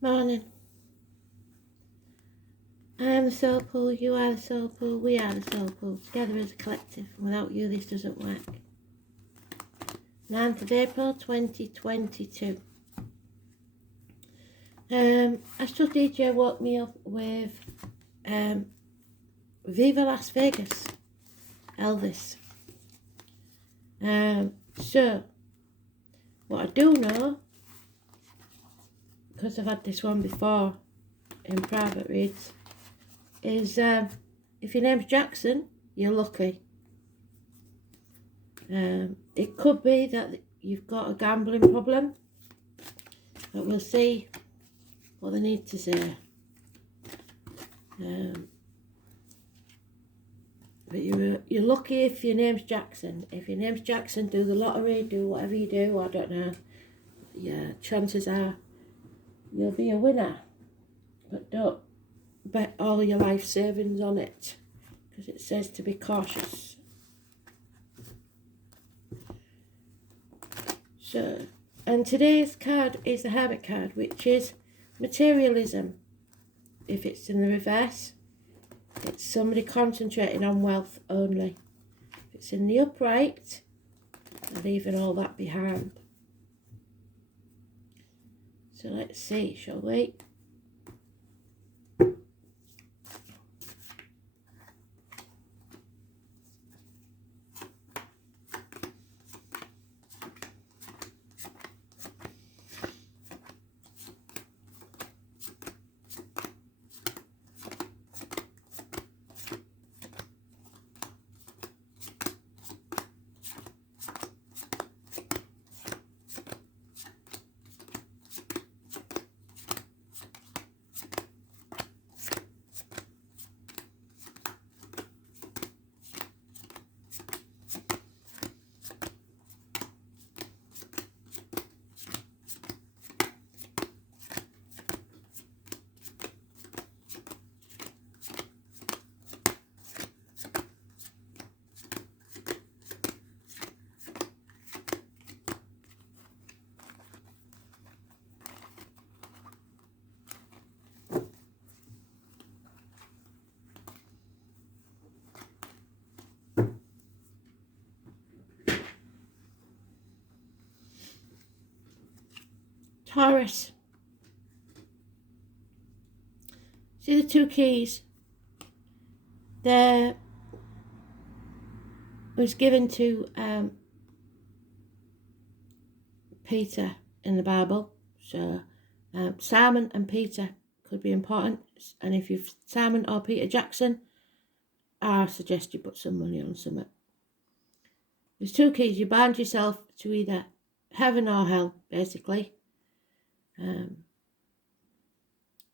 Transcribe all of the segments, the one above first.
Morning. I am the soul pool, you are the soul pool, we are the soul pool, together as a collective. Without you this doesn't work. 9th of April 2022. Astro DJ woke me up with Viva Las Vegas, Elvis. So, what I do know, because I've had this one before in private reads, is if your name's Jackson, you're lucky. It could be that you've got a gambling problem, but we'll see what they need to say. But you're lucky if your name's Jackson. If your name's Jackson, do the lottery, do whatever you do, I don't know. Yeah, chances are you'll be a winner. But don't bet all your life savings on it, because it says to be cautious. So, and today's card is the Hermit card, which is materialism. If it's in the reverse, it's somebody concentrating on wealth only. If it's in the upright, they're leaving all that behind. So let's see, shall we? Taurus. See the two keys? There was given to Peter in the Bible. So Simon and Peter could be important. And if you've Simon or Peter Jackson, I suggest you put some money on something. There's two keys. You bind yourself to either heaven or hell, basically.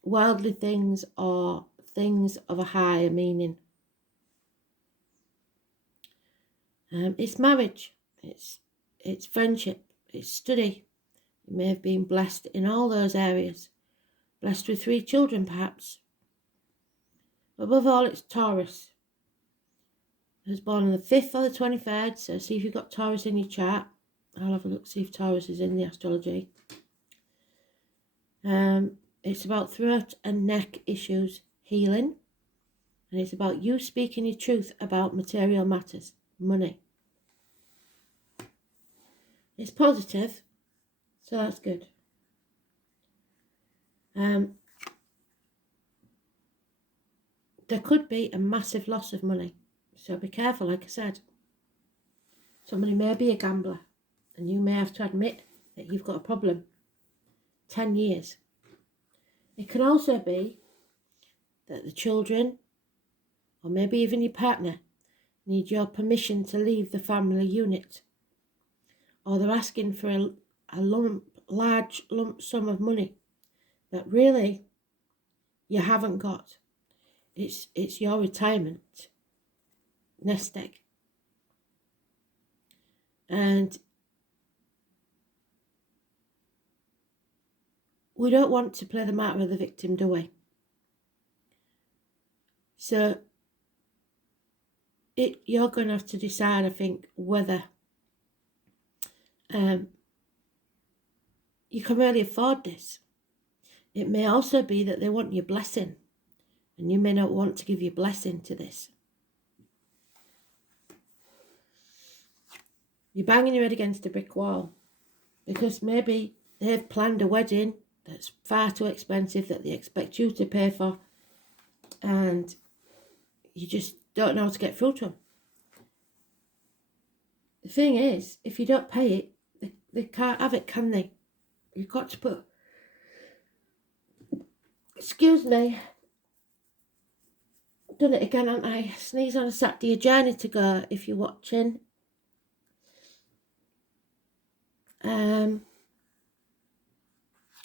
Worldly things or things of a higher meaning. It's marriage, it's friendship, it's study. You may have been blessed in all those areas. Blessed with 3 children, perhaps. Above all, it's Taurus. I was born on the 5th or the 23rd, so see if you've got Taurus in your chart. I'll have a look, see if Taurus is in the astrology. It's about throat and neck issues healing. And it's about you speaking your truth about material matters, money. It's positive, so that's good. There could be a massive loss of money, so be careful, like I said. Somebody may be a gambler, and you may have to admit that you've got a problem. 10 years. It can also be that the children, or maybe even your partner, need your permission to leave the family unit. Or they're asking for a large lump sum of money that really you haven't got. It's your retirement nest egg. And we don't want to play the martyr of the victim, do we? So you're going to have to decide, I think, whether you can really afford this. It may also be that they want your blessing, and you may not want to give your blessing to this. You're banging your head against a brick wall because maybe they've planned a wedding that's far too expensive that they expect you to pay for, and you just don't know how to get through to them. The thing is, if you don't pay it, they can't have it, can they? You've got to put... Excuse me. Done it again, haven't I? Sneeze on a Saturday, a journey to go if you're watching.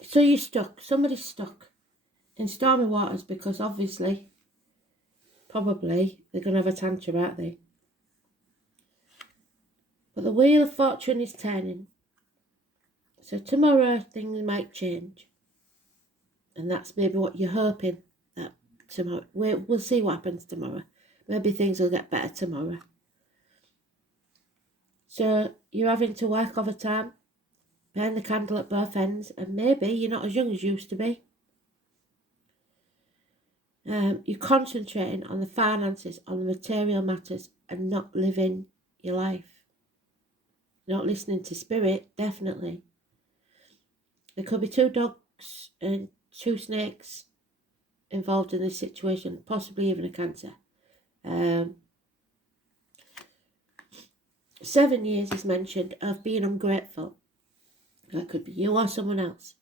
So you're stuck. Somebody's stuck in stormy waters because obviously, probably, they're going to have a tantrum, aren't they? But the wheel of fortune is turning. So tomorrow things might change. And that's maybe what you're hoping, that tomorrow. We'll see what happens tomorrow. Maybe things will get better tomorrow. So you're having to work overtime, burn the candle at both ends, and maybe you're not as young as you used to be. You're concentrating on the finances, on the material matters, and not living your life. Not listening to spirit, definitely. There could be 2 dogs and 2 snakes involved in this situation, possibly even a cancer. 7 years is mentioned of being ungrateful. That could be you or someone else.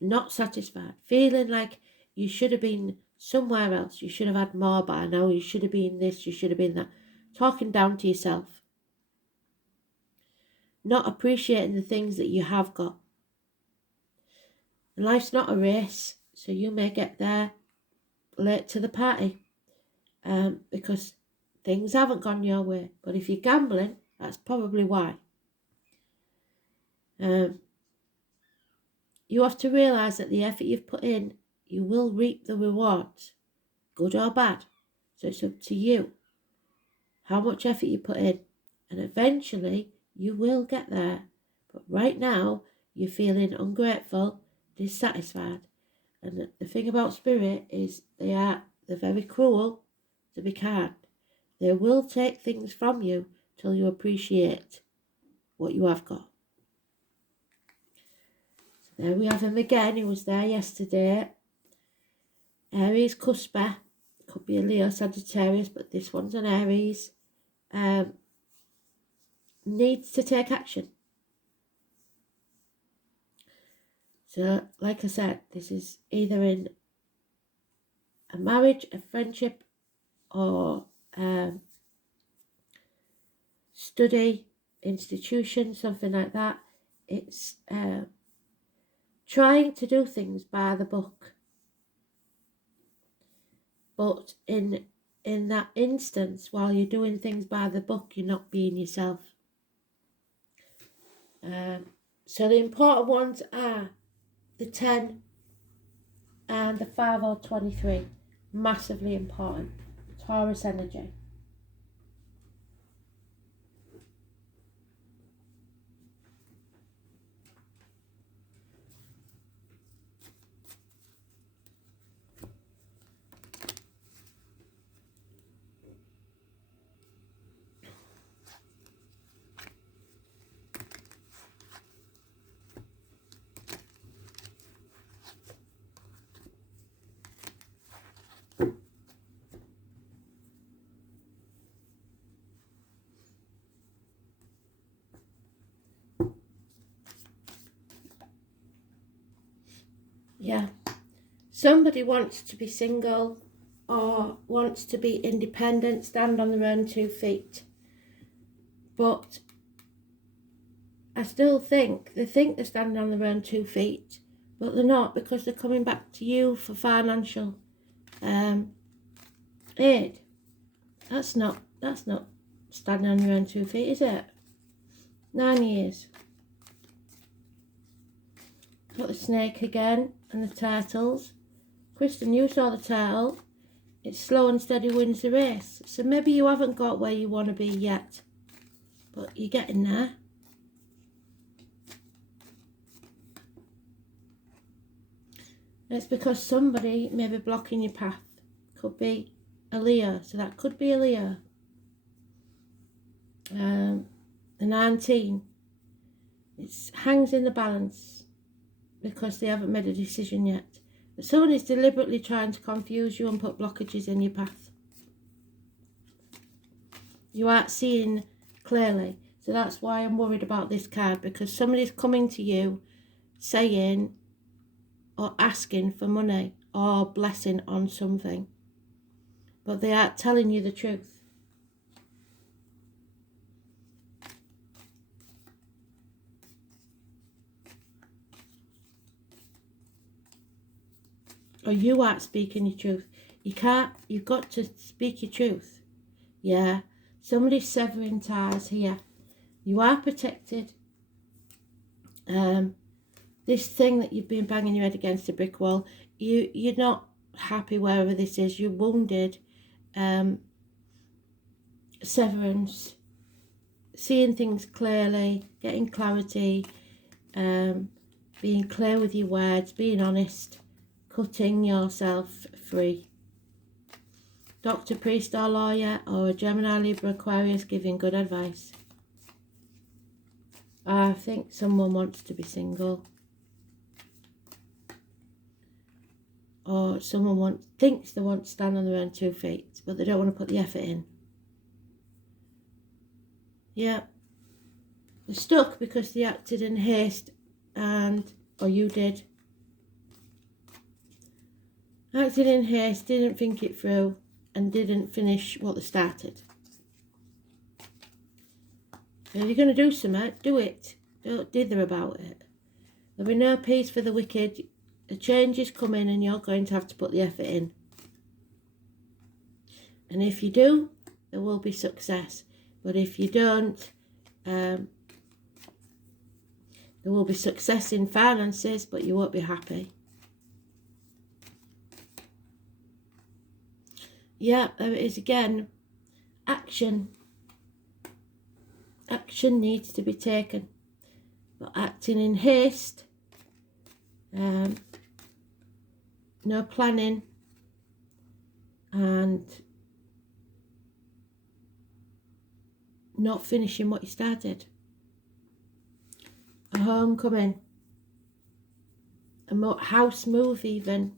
Not satisfied, feeling like you should have been somewhere else. You should have had more by now. You should have been this, you should have been that. Talking down to yourself. Not appreciating the things that you have got. And life's not a race, so you may get there late to the party because things haven't gone your way. But if you're gambling, that's probably why. You have to realise that the effort you've put in, you will reap the rewards, good or bad. So it's up to you how much effort you put in. And eventually, you will get there. But right now, you're feeling ungrateful, dissatisfied. And the thing about spirit is they're very cruel to be kind. They will take things from you till you appreciate what you have got. So there we have him again. He was there yesterday. Aries Cusper. Could be a Leo Sagittarius, but this one's an Aries. Needs to take action. So, like I said, this is either in a marriage, a friendship, or study, institution, something like that. It's trying to do things by the book. But in that instance, while you're doing things by the book, you're not being yourself. So the important ones are the 10 and the 5 or 23. Massively important. Taurus energy. Yeah. Somebody wants to be single or wants to be independent, stand on their own 2 feet. But I still think they stand on their own 2 feet, but they're not, because they're coming back to you for financial aid. That's not standing on your own 2 feet, is it? 9 years. Got the snake again and the turtles. Kristen, you saw the turtle. It's slow and steady wins the race. So maybe you haven't got where you want to be yet, but you're getting there. It's because somebody may be blocking your path. Could be a Leo, so that could be a Leo. The 19, it hangs in the balance because they haven't made a decision yet. But someone is deliberately trying to confuse you and put blockages in your path. You aren't seeing clearly. So that's why I'm worried about this card, because somebody's coming to you saying or asking for money or blessing on something, but they aren't telling you the truth. Or you aren't speaking your truth. You can't, you've got to speak your truth. Yeah, somebody's severing ties here. You are protected. This thing that you've been banging your head against a brick wall, you're not happy wherever this is. You're wounded. Severance. Seeing things clearly. Getting clarity. Being clear with your words. Being honest. Cutting yourself free. Doctor, priest or lawyer, or a Gemini, Libra, Aquarius giving good advice. I think someone wants to be single. Or someone thinks they want to stand on their own 2 feet, but they don't want to put the effort in. Yeah. They're stuck because they acted in haste, or you did. Acted in haste, didn't think it through, and didn't finish what they started. So if you're going to do something, do it. Don't dither about it. There'll be no peace for the wicked. A change is coming and you're going to have to put the effort in. And if you do, there will be success. But if you don't, there will be success in finances, but you won't be happy. Yeah, there it is again. Action. Action needs to be taken. But acting in haste, no planning, and not finishing what you started. A homecoming, a house move even,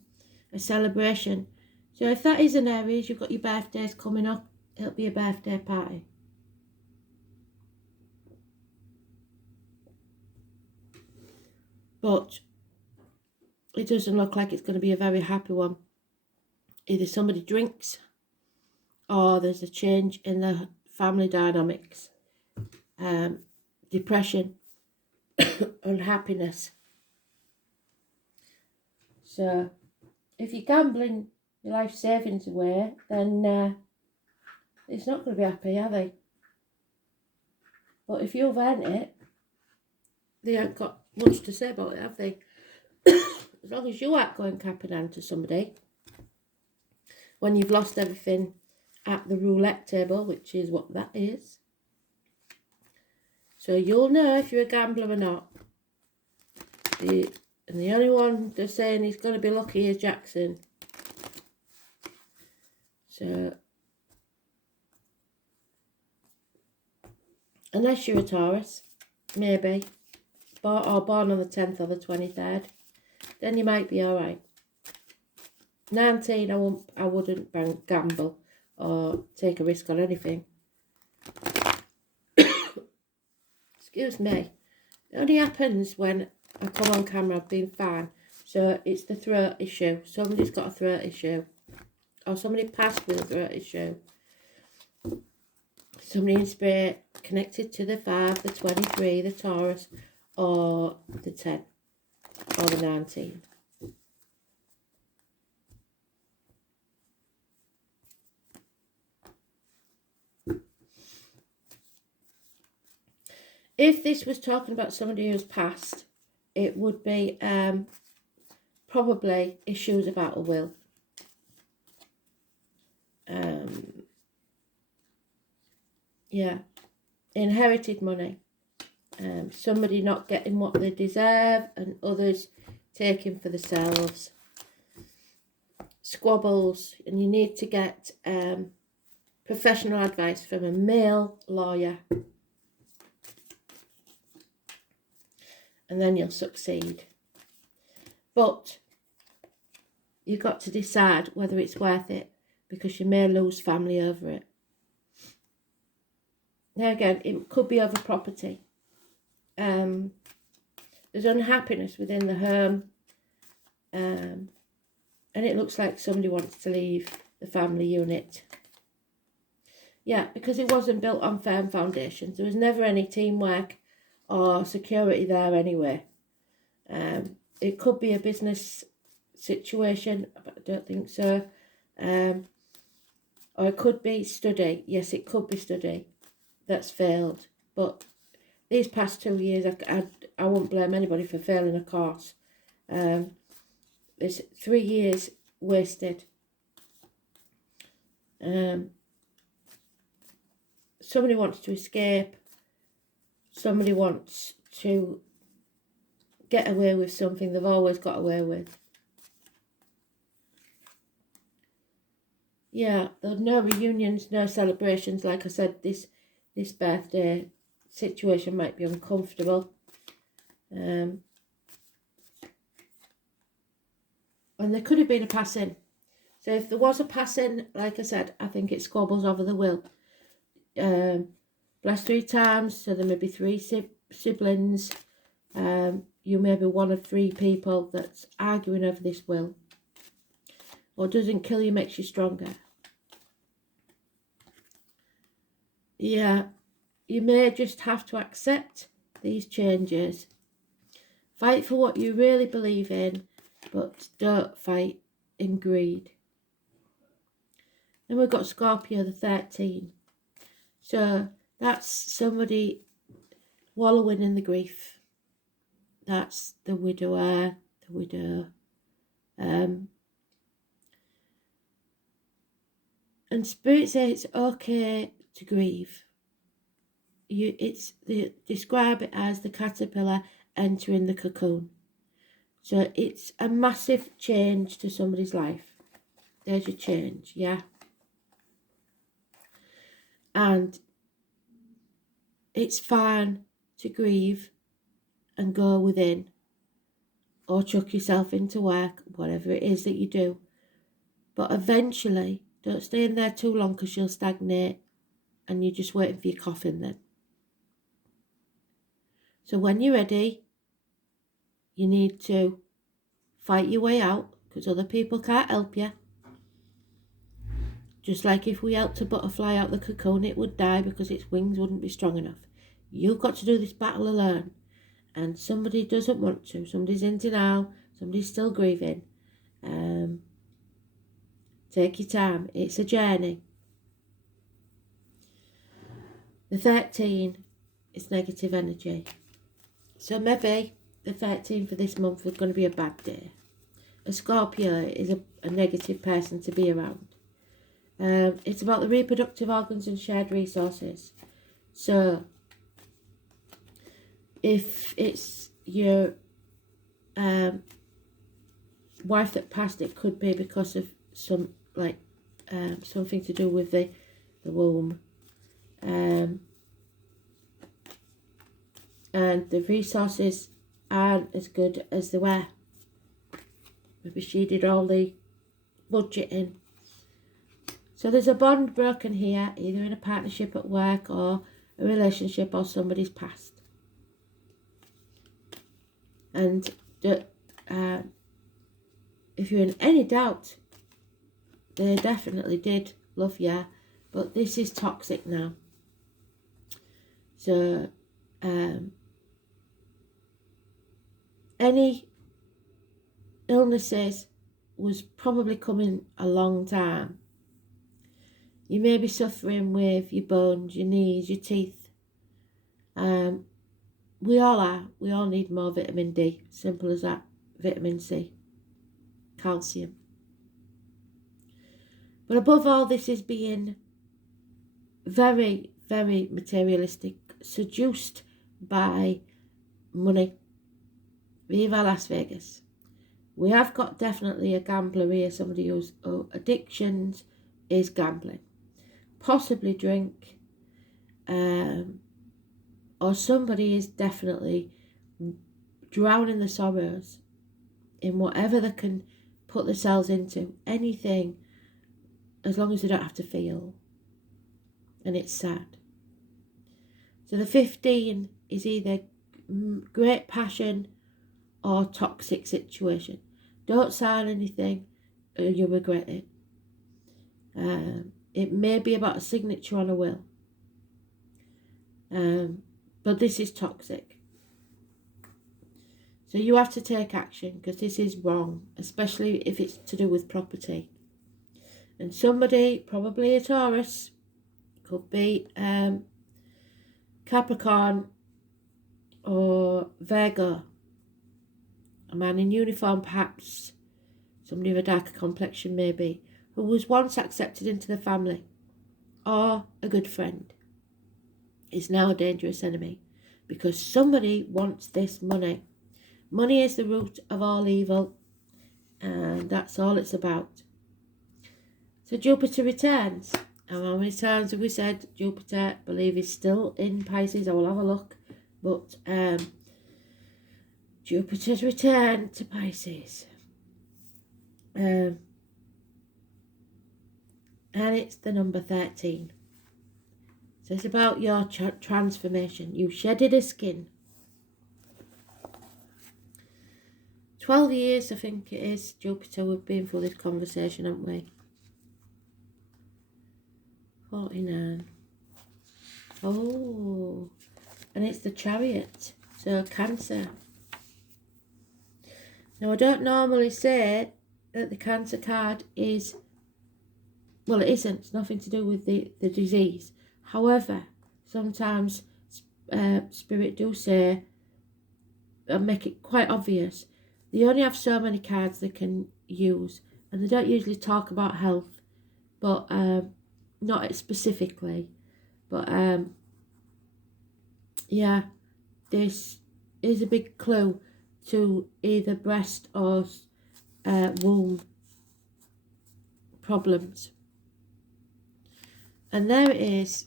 a celebration. So if that is an Aries, you've got your birthdays coming up, it'll be a birthday party. But it doesn't look like it's going to be a very happy one. Either somebody drinks or there's a change in the family dynamics. Depression, unhappiness. So if you're gambling your life savings away, then it's not going to be happy, are they? But if you've earned it, they haven't got much to say about it, have they? As long as you aren't going cap in hand to somebody when you've lost everything at the roulette table, which is what that is. So you'll know if you're a gambler or not. And the only one they're saying he's going to be lucky is Jackson. So, unless you're a Taurus, maybe, or born on the 10th or the 23rd, then you might be alright. 19, I wouldn't gamble or take a risk on anything. Excuse me. It only happens when I come on camera, I've been fine. So it's the throat issue. Somebody's got a throat issue. Or somebody passed with a throat issue. Somebody in spirit connected to the 5, the 23, the Taurus, or the 10, or the 19. If this was talking about somebody who's passed, it would be probably issues about a will. Yeah, inherited money. Somebody not getting what they deserve and others taking for themselves. squabbles, and you need to get professional advice from a male lawyer, and then you'll succeed. But you've got to decide whether it's worth it, because you may lose family over it. Now again, it could be over property. There's unhappiness within the home, and it looks like somebody wants to leave the family unit. Yeah, because it wasn't built on firm foundations. There was never any teamwork or security there anyway. It could be a business situation, but I don't think so. Or it could be study. Yes, it could be study that's failed. But these past 2 years, I won't blame anybody for failing a course. There's 3 years wasted. Somebody wants to escape. Somebody wants to get away with something they've always got away with. Yeah, there's no reunions, no celebrations. Like I said, this birthday situation might be uncomfortable. And there could have been a passing. So if there was a passing, like I said, I think it squabbles over the will. Blessed 3 times, so there may be 3 siblings. You may be one of 3 people that's arguing over this will. Or doesn't kill you, makes you stronger. Yeah, you may just have to accept these changes. Fight for what you really believe in, but don't fight in greed. Then we've got Scorpio, the 13. So that's somebody wallowing in the grief. That's the widower, the widow. And Spirit says it's okay to grieve. Describe it as the caterpillar entering the cocoon. So it's a massive change to somebody's life. There's your change, yeah. And it's fine to grieve and go within, or chuck yourself into work, whatever it is that you do. But eventually, don't stay in there too long, because you'll stagnate and you're just waiting for your coffin then. So when you're ready, you need to fight your way out, because other people can't help you. Just like if we helped a butterfly out the cocoon, it would die because its wings wouldn't be strong enough. You've got to do this battle alone. And somebody doesn't want to. Somebody's in denial. Somebody's still grieving. Take your time. It's a journey. The 13 is negative energy. So maybe the 13 for this month is going to be a bad day. A Scorpio is a negative person to be around. It's about the reproductive organs and shared resources. So if it's your wife that passed, it could be because of some something to do with the womb. And the resources aren't as good as they were. Maybe she did all the budgeting. So there's a bond broken here, either in a partnership at work or a relationship, or somebody's past. And if you're in any doubt, they definitely did love you, but this is toxic now. So any illnesses was probably coming a long time. You may be suffering with your bones, your knees, your teeth. We all are. We all need more vitamin D. Simple as that. Vitamin C. Calcium. But above all, this is being very, very materialistic. Seduced by money. Viva Las Vegas. We have got definitely a gambler here, somebody whose addictions is gambling, possibly drink, or somebody is definitely drowning the sorrows in whatever they can put themselves into, anything, as long as they don't have to feel. And it's sad. So the 15 is either great passion or toxic situation. Don't sign anything or you'll regret it. It may be about a signature on a will. But this is toxic. So you have to take action because this is wrong, especially if it's to do with property. And somebody, probably a Taurus, could be Capricorn or Virgo, a man in uniform perhaps, somebody of a darker complexion maybe, who was once accepted into the family, or a good friend, is now a dangerous enemy because somebody wants this money. Money is the root of all evil, and that's all it's about. So Jupiter returns. And how many times have we said Jupiter, I believe, is still in Pisces? I will have a look. But Jupiter's returned to Pisces. And it's the number 13. So it's about your transformation. You shedded a skin. 12 years, I think it is, Jupiter, we've been through this conversation, haven't we? 49. Oh, and it's the Chariot, so Cancer. Now, I don't normally say that the Cancer card is, well, it isn't. It's nothing to do with the disease. However, sometimes Spirit do say, and make it quite obvious, they only have so many cards they can use, and they don't usually talk about health, but not specifically. But yeah, this is a big clue to either breast or womb problems. And there it is.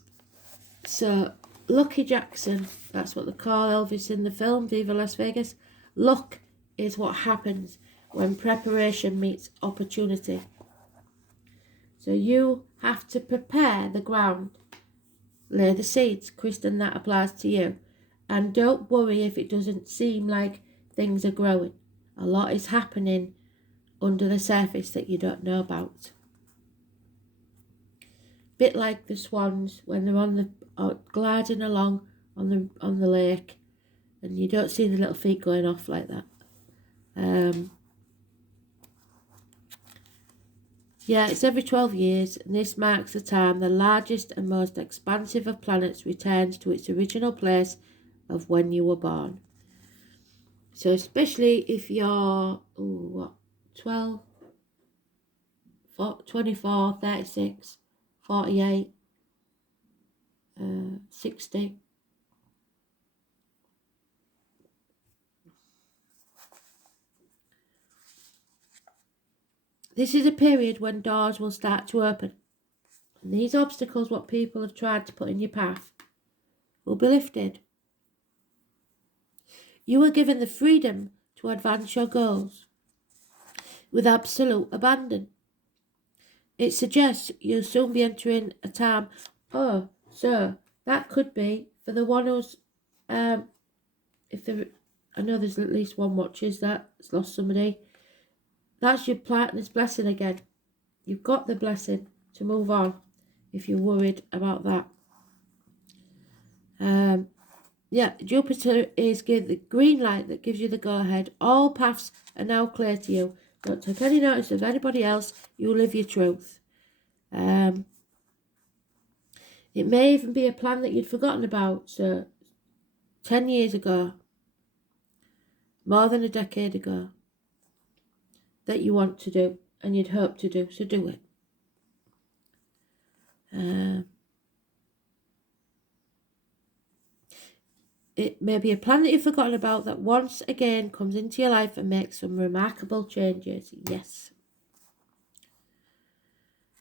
So Lucky Jackson, that's what they call Elvis in the film Viva Las Vegas. Luck is what happens when preparation meets opportunity. So you have to prepare the ground, lay the seeds. Kristen, that applies to you. And don't worry if it doesn't seem like things are growing. A lot is happening under the surface that you don't know about. Bit like the swans when they're on the gliding along on the lake, and you don't see the little feet going off like that. Yeah, it's every 12 years, and this marks the time the largest and most expansive of planets returns to its original place of when you were born. So especially if you're 12, 24, 36, 48, 60. This is a period when doors will start to open. And these obstacles, what people have tried to put in your path, will be lifted. You are given the freedom to advance your goals with absolute abandon. It suggests you'll soon be entering a time. Oh, so that could be for the one who's, if there, I know there's at least one watches that's lost somebody. That's your partner's blessing again. You've got the blessing to move on if you're worried about that. Yeah, Jupiter is give the green light that gives you the go-ahead. All paths are now clear to you. Don't take any notice of anybody else. You live your truth. It may even be a plan that you'd forgotten about. So 10 years ago, more than a decade ago, that you want to do and you'd hope to do. So do it. It may be a planet you've forgotten about that once again comes into your life and makes some remarkable changes. Yes.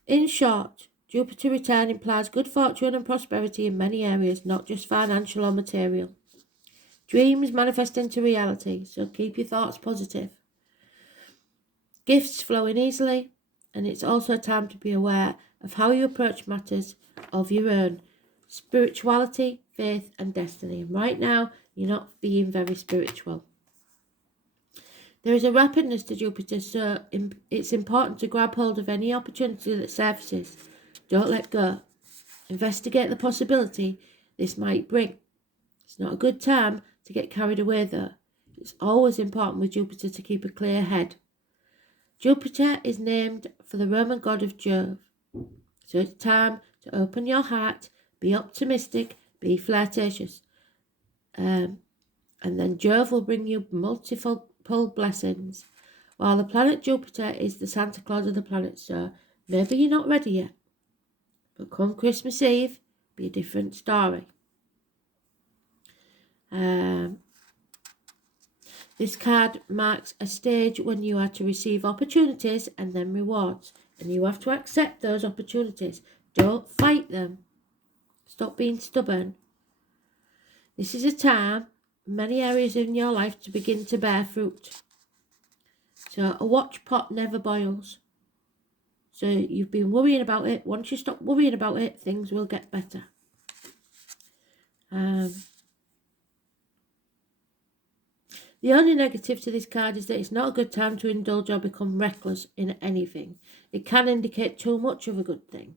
In short, Jupiter return implies good fortune and prosperity in many areas, not just financial or material. Dreams manifest into reality, so keep your thoughts positive. Gifts flowing easily, and it's also a time to be aware of how you approach matters of your own spirituality, faith, and destiny. And right now, you're not being very spiritual. There is a rapidness to Jupiter, so it's important to grab hold of any opportunity that surfaces. Don't let go. Investigate the possibility this might bring. It's not a good time to get carried away, though. It's always important with Jupiter to keep a clear head. Jupiter is named for the Roman god of Jove. So it's time to open your heart, be optimistic, be flirtatious. And then Jove will bring you multiple blessings. While the planet Jupiter is the Santa Claus of the planet, so maybe you're not ready yet. But come Christmas Eve, be a different story. This card marks a stage when you are to receive opportunities and then rewards. And you have to accept those opportunities. Don't fight them. Stop being stubborn. This is a time, many areas in your life, to begin to bear fruit. So a watch pot never boils. So you've been worrying about it. Once you stop worrying about it, things will get better. The only negative to this card is that it's not a good time to indulge or become reckless in anything. It can indicate too much of a good thing,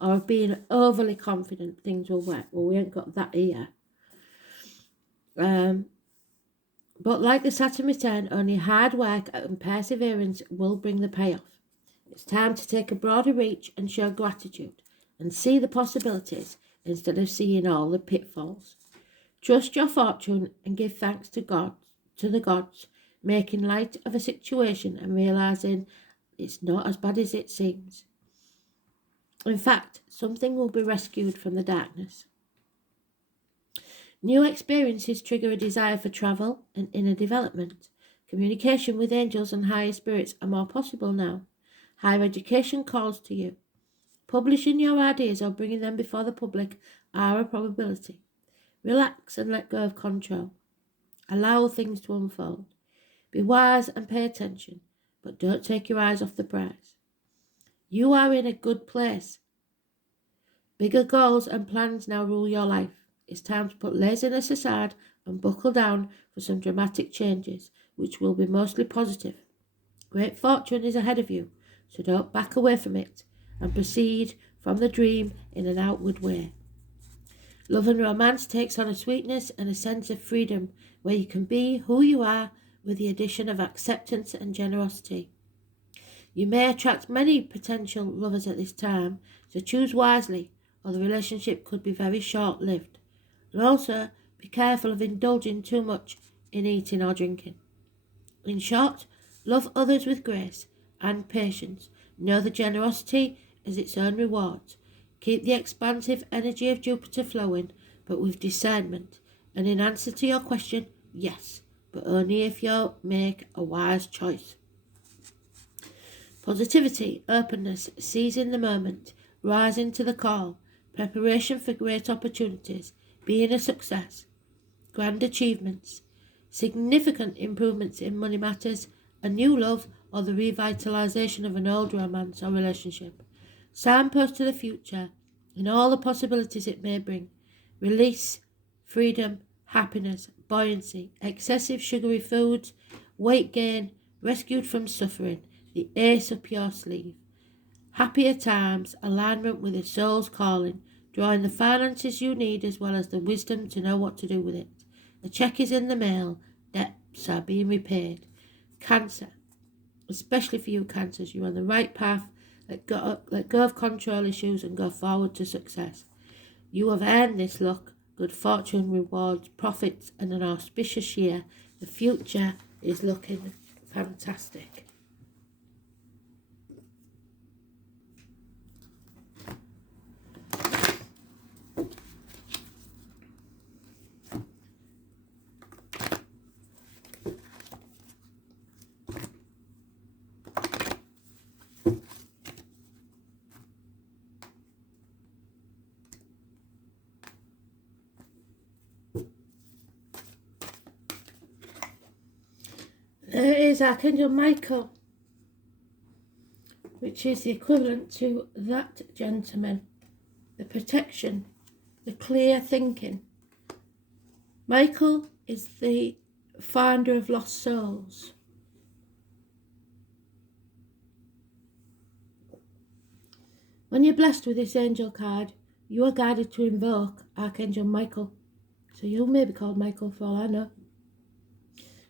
or being overly confident things will work. Well, we ain't got that here. But like the Saturn return, only hard work and perseverance will bring the payoff. It's time to take a broader reach and show gratitude and see the possibilities instead of seeing all the pitfalls. Trust your fortune and give thanks to the gods, making light of a situation and realizing it's not as bad as it seems. In fact, something will be rescued from the darkness. New experiences trigger a desire for travel and inner development. Communication with angels and higher spirits are more possible now. Higher education calls to you. Publishing your ideas or bringing them before the public are a probability. Relax and let go of control. Allow things to unfold. Be wise and pay attention, but don't take your eyes off the prize. You are in a good place. Bigger goals and plans now rule your life. It's time to put laziness aside and buckle down for some dramatic changes, which will be mostly positive. Great fortune is ahead of you, so don't back away from it and proceed from the dream in an outward way. Love and romance takes on a sweetness and a sense of freedom where you can be who you are with the addition of acceptance and generosity. You may attract many potential lovers at this time, so choose wisely or the relationship could be very short-lived. And also, be careful of indulging too much in eating or drinking. In short, love others with grace and patience. Know that generosity is its own reward. Keep the expansive energy of Jupiter flowing, but with discernment. And in answer to your question, yes, but only if you make a wise choice. Positivity, openness, seizing the moment, rising to the call, preparation for great opportunities, being a success, grand achievements, significant improvements in money matters, a new love, or the revitalization of an old romance or relationship. Signpost to the future and all the possibilities it may bring. Release, freedom, happiness, buoyancy, excessive sugary foods, weight gain, rescued from suffering, the ace up your sleeve. Happier times, alignment with the soul's calling, drawing the finances you need as well as the wisdom to know what to do with it. The check is in the mail, debts are being repaid. Cancer, especially for you cancers, you're on the right path. Let go of control issues and go forward to success. You have earned this luck, good fortune, rewards, profits, and an auspicious year. The future is looking fantastic. is Archangel Michael, which is the equivalent to that gentleman. The protection, the clear thinking. Michael is the finder of lost souls. When you're blessed with this angel card, you are guided to invoke Archangel Michael. So you may be called Michael for all I know.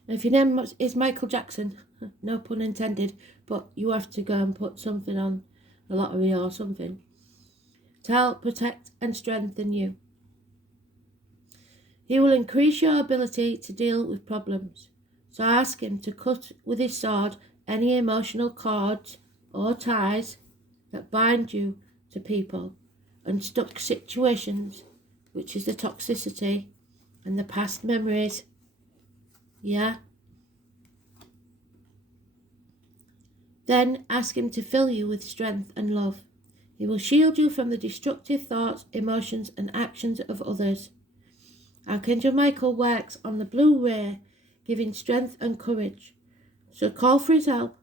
And if your name is Michael Jackson, no pun intended, but you have to go and put something on the lottery or something to help protect and strengthen you. He will increase your ability to deal with problems. So ask him to cut with his sword any emotional cords or ties that bind you to people and stuck situations, which is the toxicity and the past memories. Yeah? Then ask him to fill you with strength and love. He will shield you from the destructive thoughts, emotions and actions of others. Archangel Michael works on the blue ray, giving strength and courage. So call for his help,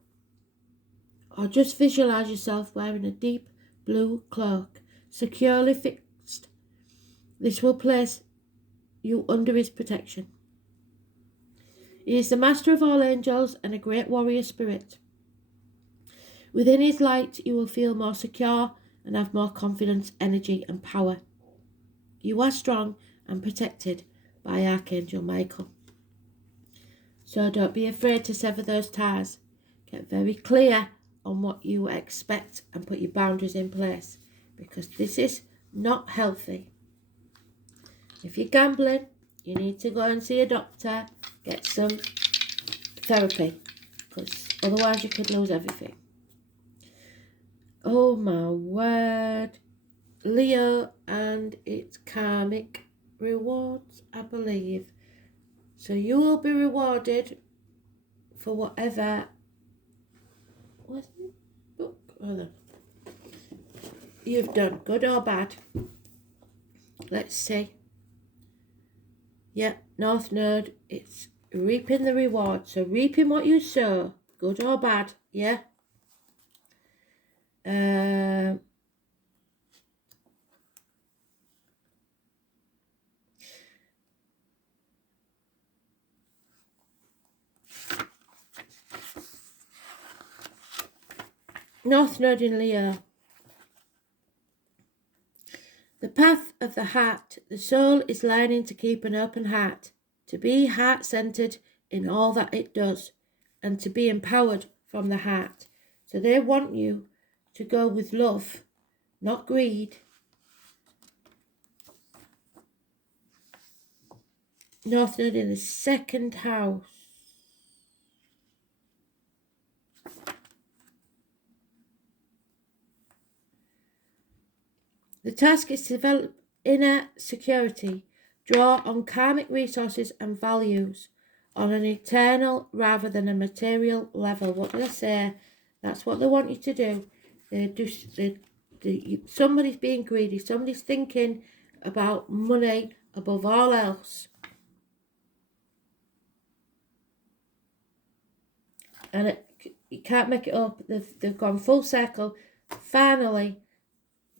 or just visualize yourself wearing a deep blue cloak, securely fixed. This will place you under his protection. He is the master of all angels and a great warrior spirit. Within his light, you will feel more secure and have more confidence, energy and power. You are strong and protected by Archangel Michael. So don't be afraid to sever those ties. Get very clear on what you expect and put your boundaries in place, because this is not healthy. If you're gambling, you need to go and see a doctor, get some therapy, because otherwise you could lose everything. Oh my word. Leo, and it's karmic rewards, I believe. So you will be rewarded for whatever you've done, good or bad. Let's see. Yeah, North Node, it's reaping the reward. So reaping what you sow, good or bad, yeah. North Node in Leo. The path of the heart. The soul is learning to keep an open heart, to be heart-centered in all that it does, and to be empowered from the heart. So they want you to go with love, not greed. North Node in the second house. The task is to develop inner security, draw on karmic resources and values on an eternal rather than a material level. What did I say? That's what they want you to do. Somebody's being greedy. Somebody's thinking about money above all else. And you can't make it up. They've gone full circle. Finally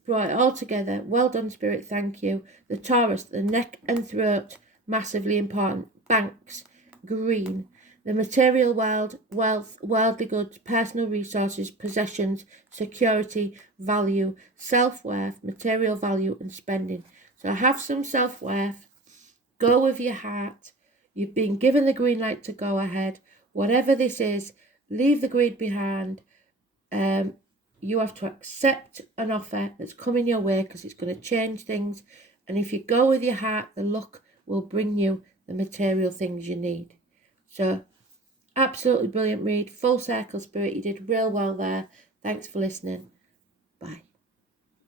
brought it all together. Well done, Spirit, thank you. The Taurus, the neck and throat, massively important. Banks, green. The material world, wealth, worldly goods, personal resources, possessions, security, value, self-worth, material value and spending. So have some self-worth. Go with your heart. You've been given the green light to go ahead. Whatever this is, leave the greed behind. You have to accept an offer that's coming your way because it's going to change things. And if you go with your heart, the luck will bring you the material things you need. So, absolutely brilliant read. Full circle, Spirit. You did real well there. Thanks for listening. Bye.